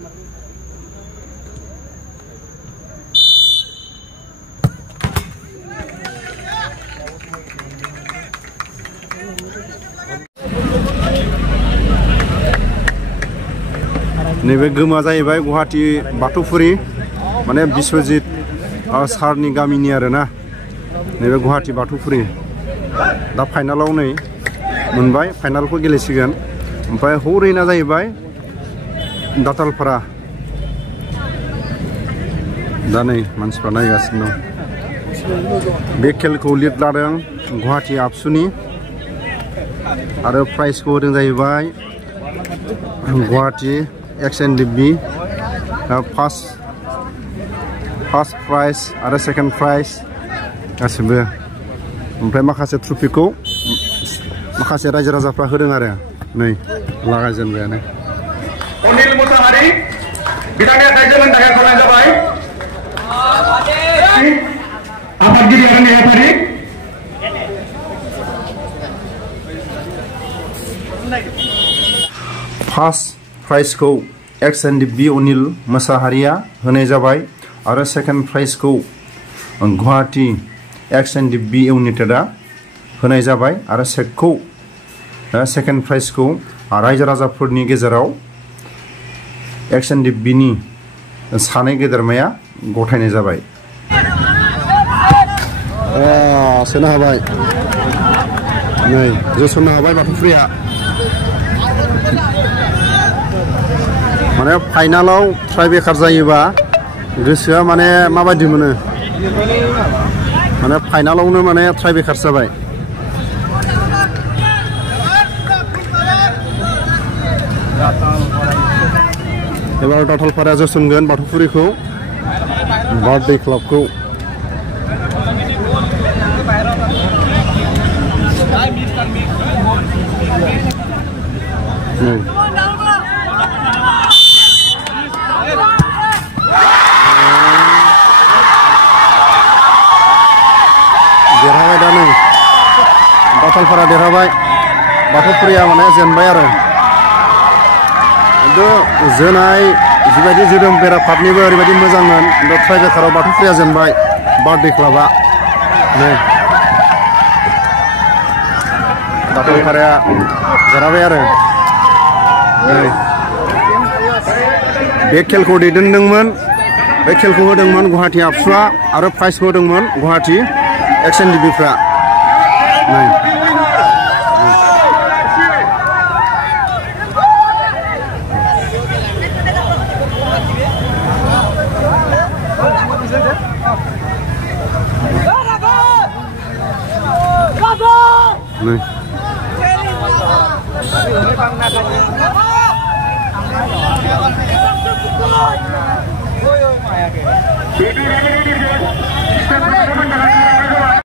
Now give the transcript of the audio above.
नैबे गोमा जाहैबाय गुवाहाटी बाथौफुरि माने बिश्वजित सारनि गामिनि आरोना नैबे गुवाहाटी बाथौफुरि दा फाइनालाव नै मोनबाय फाइनालखौ गेलेसिगोन ओमफ्राय हरैना जाहैबाय दातालपारा दा नै मानसिफ्रा नायगासिनो दं बे खेलखौ लिड लादों गुवाहाटी आबसुनि आरो प्राइजखौ होदों जाहैबाय गुवाहाटी XNDB फार्स्ट प्राइज आरो सेकेन्ड प्राइज गासिबो ओमफ्राय माखासे ट्रफिखौ माखासे रायजो राजाफ्रा होदों आरो नै लागायजेनबायानो अनिल मुसाहारि बिथांनि आखाइजों थाखाय गनाय जाबाय आफादगिरि आरो नेहाथारि फार्स्ट प्राइजखौ XNDB अनिल मुसाहारिया होनाय जाबाय आरो सेकेन्ड प्राइजखौ गुवाहाटी XNDB इउनाइटेडआ होनाय जाबाय आरो सेकखौ सेकेन्ड प्राइजखौ रायजो राजाफोरनि गेजेराव XNDBनि सानै गेदेरमाया गथायनाय जाबाय सोनो हाबाय नै जोसननो हाबाय बाथौफुरिया माने फाइनालाव ट्राइब्रेकार जायोबा गोसोआ माने माबायदि मोनो माने फाइनालावनो माने ट्राइब्रेकार जाबाय एबार दातालपाराया जोसनगोन बाथौफुरिखौ बार्थडे क्लाबखौ देरहाबाय दा नै दातालपारा देरहाबाय बाथौफुरिया माने जेनबाय आरो खिन्थु जोनाय जिबायदि जोदों बेराफारनैबो ओरैबायदि मोजांमोन खिन्थु ट्राइब्रेकाराव बाथौफुरिया जेनबाय बार्थडे क्लाबआ नै दातालपाराया देरहाबाय आरो नै बे खेलखौ दैदेनदोंमोन बे खेलखौ होदोंमोन गुवाहाटी आबसुआ आरो प्राइजखौ होदोंमोन गुवाहाटी XNDBफ्रा नै Ini